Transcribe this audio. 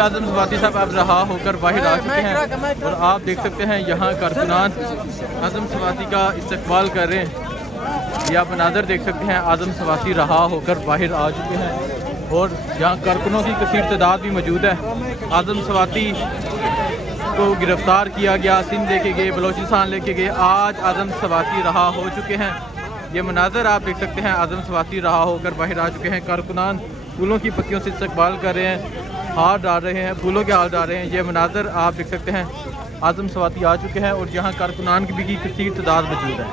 आजम सवाती साहब अब रहा होकर बाहर आ चुके हैं और आप देख सकते हैं यहाँ कारकुनान आजम सवाती का इस्तकबाल कर रहे हैं। ये आप मनाज़र देख सकते हैं, आजम सवाती रहा होकर बाहर आ चुके हैं और यहाँ कारकुनों की कसीर तादाद भी मौजूद है। आजम सवाती को गिरफ्तार किया गया, सिंध लेके गए, बलोचिस्तान लेके गए, आज आजम सवाती रहा हो चुके हैं। ये मनाज़र आप देख सकते हैं, आजम सवाती रहा होकर बाहर आ चुके हैं। कारकुनान फूलों की पत्तियों से इस्तकबाल कर रहे हैं, हार डाल रहे हैं, फूलों के हार डाल रहे हैं। ये मनाज़र आप देख सकते हैं, आजम सवाती आ चुके हैं और यहाँ कारकुनान की भी कसीर तादाद मौजूद है।